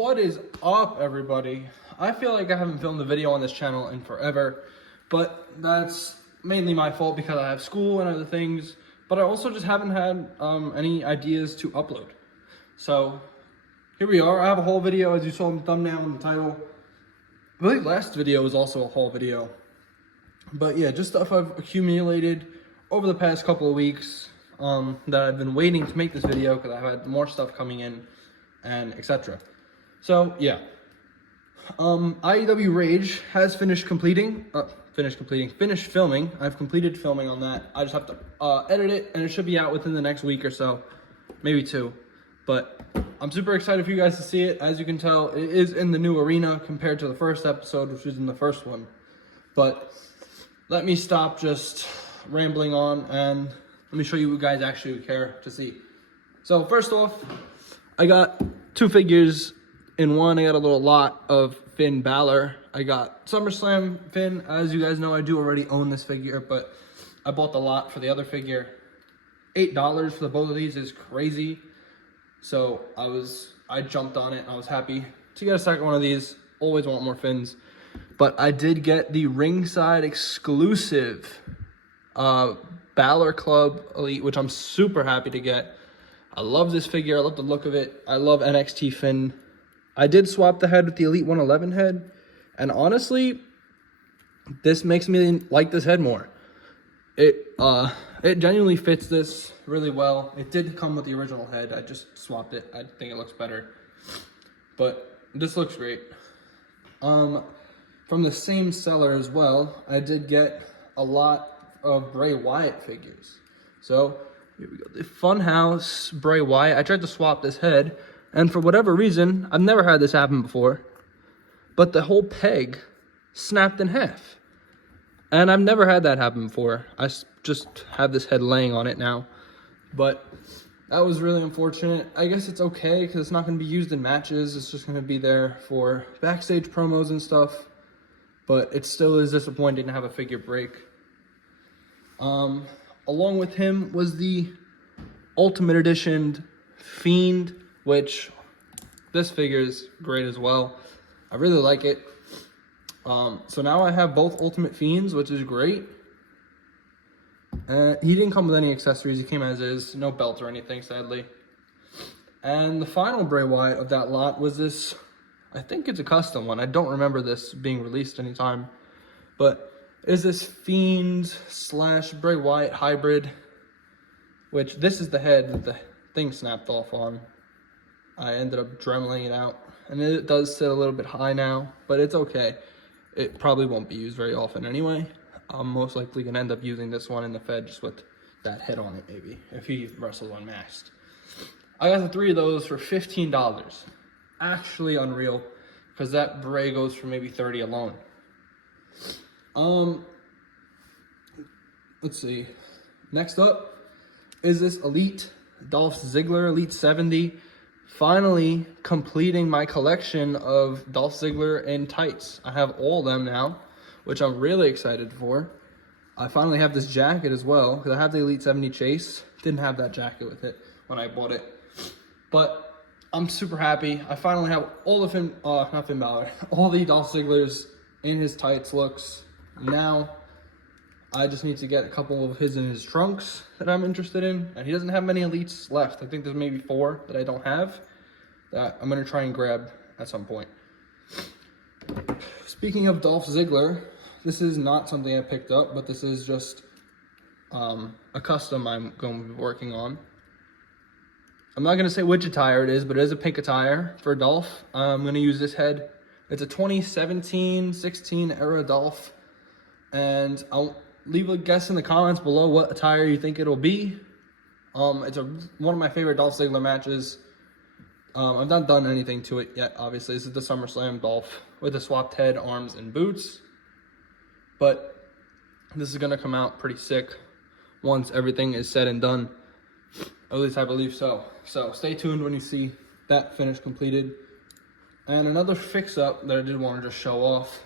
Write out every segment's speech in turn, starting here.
What is up, everybody? I feel like I haven't filmed a video on this channel in forever, but that's mainly my fault because I have school and other things, but I also just haven't had any ideas to upload. So here we are. I have a whole video, as you saw in the thumbnail and the title. I believe last video was also a whole video. But yeah, just stuff I've accumulated over the past couple of weeks that I've been waiting to make this video because I've had more stuff coming in and etc. So yeah, IEW Rage has finished filming. I've completed filming on that. I just have to edit it, and it should be out within the next week or so, maybe 2. But I'm super excited for you guys to see it. As you can tell, it is in the new arena compared to the first episode, which was in the first one. But let me stop just rambling on and let me show you what guys actually care to see. So first off, I got 2 figures. In one, I got a little lot of Finn Balor. I got SummerSlam Finn. As you guys know, I do already own this figure, but I bought the lot for the other figure. $8 for the both of these is crazy. So I jumped on it. I was happy to get a second one of these. Always want more Finns. But I did get the ringside exclusive Balor Club Elite, which I'm super happy to get. I love this figure. I love the look of it. I love NXT Finn. I did swap the head with the Elite 111 head. And honestly, this makes me like this head more. It genuinely fits this really well. It did come with the original head. I just swapped it. I think it looks better. But this looks great. From the same seller as well, I did get a lot of Bray Wyatt figures. So here we go. The Funhouse Bray Wyatt. I tried to swap this head, and for whatever reason, I've never had this happen before, but the whole peg snapped in half. And I've never had that happen before. I just have this head laying on it now. But that was really unfortunate. I guess it's okay because it's not going to be used in matches. It's just going to be there for backstage promos and stuff. But it still is disappointing to have a figure break. Along with him was the Ultimate Edition Fiend, which this figure is great as well. I really like it. So now I have both Ultimate Fiends, which is great. He didn't come with any accessories. He came as is. No belt or anything, sadly. And the final Bray Wyatt of that lot was this, I think it's a custom one. I don't remember this being released anytime. But is this Fiend / Bray Wyatt hybrid, which this is the head that the thing snapped off on. I ended up dremeling it out. And it does sit a little bit high now, but it's okay. It probably won't be used very often anyway. I'm most likely going to end up using this one in the Fed just with that head on it, maybe, if he wrestles unmasked. I got the 3 of those for $15. Actually unreal, because that Bray goes for maybe $30 alone. Let's see. Next up is this Elite Dolph Ziggler Elite 70. Finally completing my collection of Dolph Ziggler in tights. I have all of them now, which I'm really excited for. I finally have this jacket as well, because I have the Elite 70 Chase. Didn't have that jacket with it when I bought it. But I'm super happy. I finally have all of him, not Finn Balor, all the Dolph Zigglers in his tights looks. Now, I just need to get a couple of his in his trunks that I'm interested in. And he doesn't have many Elites left. I think there's maybe 4 that I don't have that I'm going to try and grab at some point. Speaking of Dolph Ziggler, this is not something I picked up, but this is just a custom I'm going to be working on. I'm not going to say which attire it is, but it is a pink attire for Dolph. I'm going to use this head. It's a 2017-16 era Dolph. And I'll leave a guess in the comments below what attire you think it'll be. It's one of my favorite Dolph Ziggler matches. I've not done anything to it yet, obviously. This is the SummerSlam Dolph with the swapped head, arms, and boots. But this is going to come out pretty sick once everything is said and done. At least I believe so. So stay tuned when you see that finished completed. And another fix-up that I did want to just show off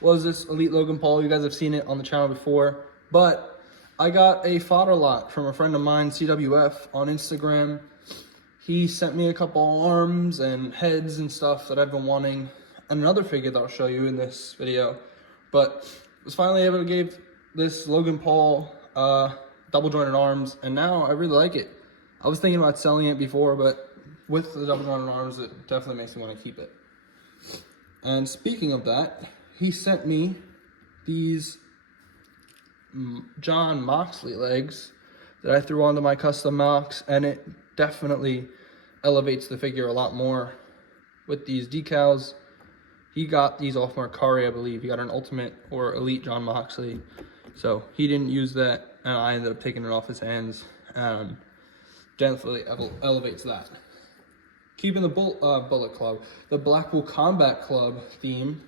was this Elite Logan Paul. You guys have seen it on the channel before. But I got a fodder lot from a friend of mine, CWF, on Instagram. he sent me a couple arms and heads and stuff that I've been wanting, and another figure that I'll show you in this video. But was finally able to give this Logan Paul double jointed arms, and now I really like it. I was thinking about selling it before, but with the double jointed arms, it definitely makes me want to keep it. And speaking of that, he sent me these John Moxley legs that I threw onto my custom Mox, and it definitely elevates the figure a lot more with these decals. He got these off Mercari, I believe. He got an Ultimate or Elite John Moxley, so he didn't use that, and I ended up taking it off his hands, and definitely elevates that. Keeping the Bullet Club, the Blackpool Combat Club theme,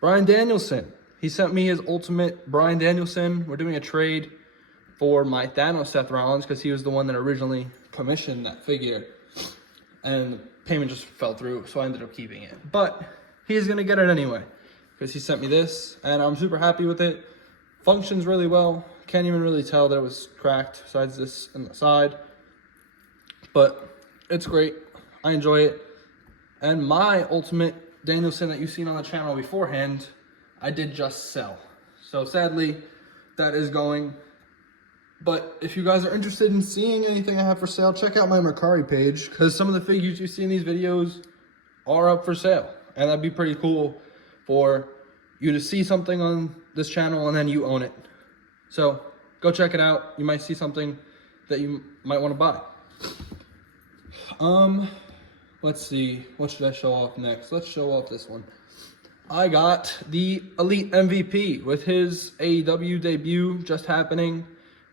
Bryan Danielson. He sent me his Ultimate Bryan Danielson. We're doing a trade for my Thanos Seth Rollins because he was the one that originally commissioned that figure, and payment just fell through, so I ended up keeping it. But he's gonna get it anyway because he sent me this, and I'm super happy with it. Functions really well. Can't even really tell that it was cracked besides this on the side, but it's great. I enjoy it. And my Ultimate Danielson that you've seen on the channel beforehand, I did just sell. So sadly, that is going. But if you guys are interested in seeing anything I have for sale, check out my Mercari page, because some of the figures you see in these videos are up for sale. And that'd be pretty cool for you to see something on this channel and then you own it. So go check it out. You might see something that you might want to buy. Let's see, what should I show off next? Let's show off this one. I got the Elite MVP with his AEW debut just happening,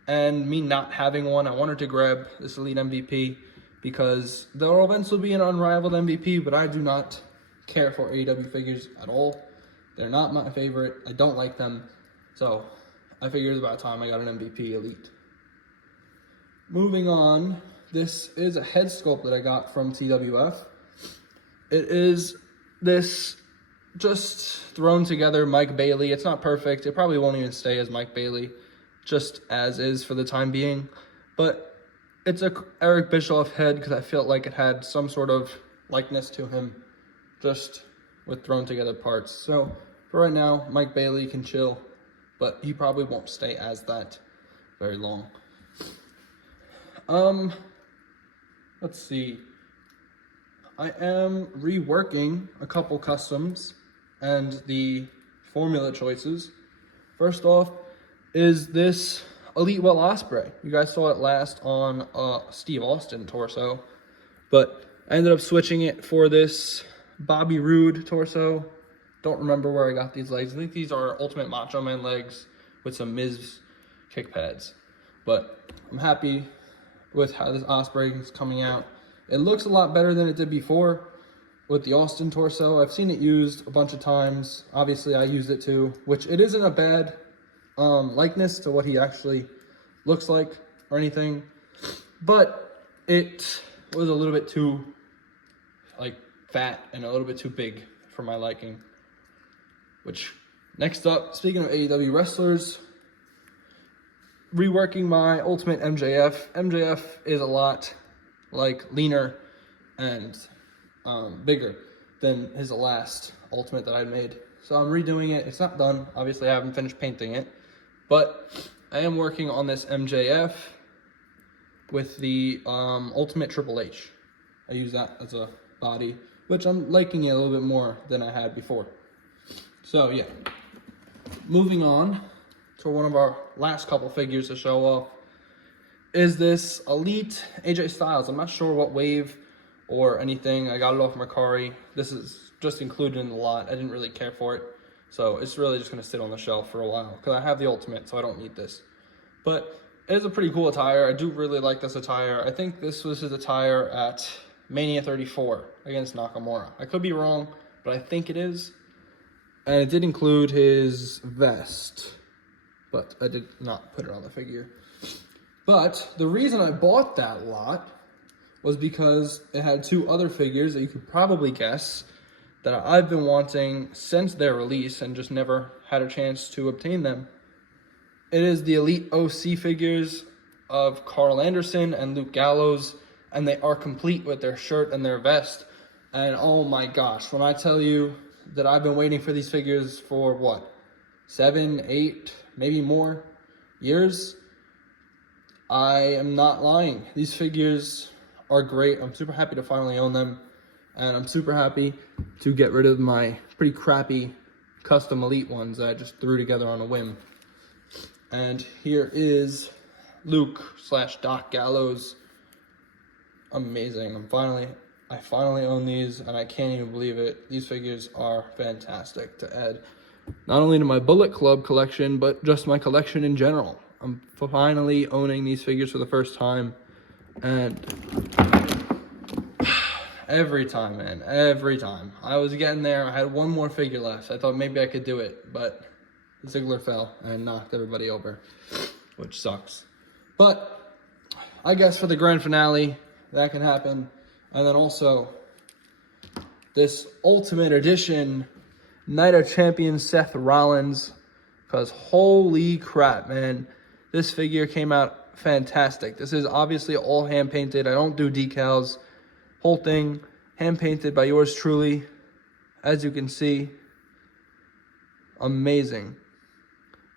and me not having one. I wanted to grab this Elite MVP because there will eventually be an unrivaled MVP, but I do not care for AEW figures at all. They're not my favorite. I don't like them. So I figured it's about time I got an MVP Elite. Moving on, this is a head sculpt that I got from TWF. It is this just thrown together Mike Bailey. It's not perfect. It probably won't even stay as Mike Bailey, just as is for the time being. But it's a Eric Bischoff head because I felt like it had some sort of likeness to him, just with thrown together parts. So for right now, Mike Bailey can chill, but he probably won't stay as that very long. Let's see. I am reworking a couple customs and the formula choices. First off is this Elite Will Ospreay. You guys saw it last on Steve Austin torso, but I ended up switching it for this Bobby Roode torso. Don't remember where I got these legs. I think these are Ultimate Macho Man legs with some Miz kick pads, but I'm happy with how this Ospreay is coming out. It looks a lot better than it did before with the Austin torso. I've seen it used a bunch of times. Obviously, I used it too, which it isn't a bad likeness to what he actually looks like or anything, but it was a little bit too fat and a little bit too big for my liking. Which, next up, speaking of AEW wrestlers, reworking my Ultimate MJF. MJF is a lot leaner and bigger than his last Ultimate that I made. So I'm redoing it. It's not done. Obviously, I haven't finished painting it, but I am working on this MJF with the Ultimate Triple H. I use that as a body, which I'm liking it a little bit more than I had before. So yeah, moving on to one of our last couple figures to show off is this Elite AJ Styles. I'm not sure what wave or anything. I got it off Mercari. This is just included in the lot. I didn't really care for it, so it's really just going to sit on the shelf for a while because I have the Ultimate, so I don't need this. But it is a pretty cool attire. I do really like this attire. I think this was his attire at Mania 34 against Nakamura. I could be wrong, but I think it is. And it did include his vest, but I did not put it on the figure. But the reason I bought that lot was because it had two other figures that you could probably guess that I've been wanting since their release and just never had a chance to obtain them. It is the Elite OC figures of Carl Anderson and Luke Gallows, and they are complete with their shirt and their vest. And oh my gosh, when I tell you that I've been waiting for these figures for what, 7, 8, maybe more years, I am not lying. These figures are great. I'm super happy to finally own them, and I'm super happy to get rid of my pretty crappy custom elite ones that I just threw together on a whim. And here is Luke/Doc Gallows. Amazing. I finally own these, and I can't even believe it. These figures are fantastic to add not only to my Bullet Club collection, but just my collection in general. I'm finally owning these figures for the first time, and every time, man, every time. I was getting there. I had one more figure left. I thought maybe I could do it, but Ziggler fell and knocked everybody over, which sucks. But I guess for the grand finale, that can happen. And then also this Ultimate Edition Night of Champions Seth Rollins, because holy crap, man, this figure came out fantastic. This is obviously all hand painted. I don't do decals. Whole thing hand painted by yours truly. As you can see, amazing.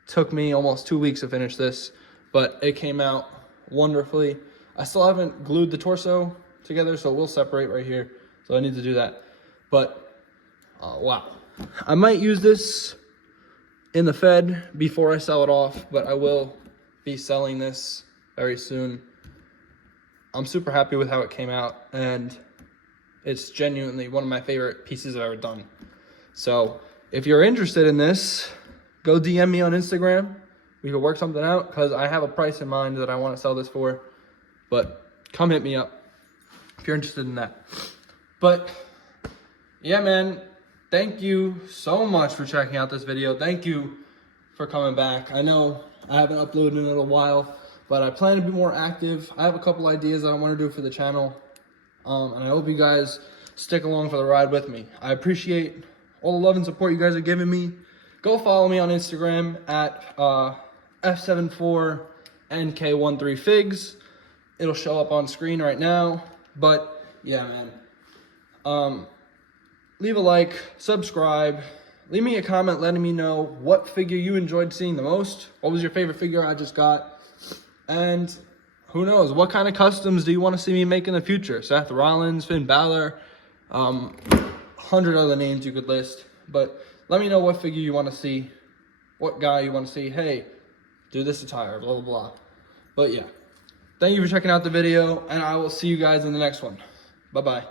Took me almost 2 weeks to finish this, but it came out wonderfully. I still haven't glued the torso together, so it will separate right here. So I need to do that. But wow, I might use this in the Fed before I sell it off, but I will be selling this very soon. I'm super happy with how it came out, and it's genuinely one of my favorite pieces I've ever done. So if you're interested in this, go DM me on Instagram. We can work something out, because I have a price in mind that I want to sell this for. But come hit me up if you're interested in that. But yeah, man, thank you so much for checking out this video. Thank you for coming back. I know I haven't uploaded in a little while, but I plan to be more active. I have a couple ideas that I want to do for the channel, and I hope you guys stick along for the ride with me. I appreciate all the love and support you guys are giving me. Go follow me on Instagram at F74NK13Figs. It'll show up on screen right now. But yeah, man, leave a like, subscribe, leave me a comment letting me know what figure you enjoyed seeing the most. What was your favorite figure I just got? And who knows, what kind of customs do you want to see me make in the future? Seth Rollins, Finn Balor, 100 other names you could list. But let me know what figure you want to see, what guy you want to see. Hey, do this attire, blah, blah, blah. But yeah, thank you for checking out the video, and I will see you guys in the next one. Bye-bye.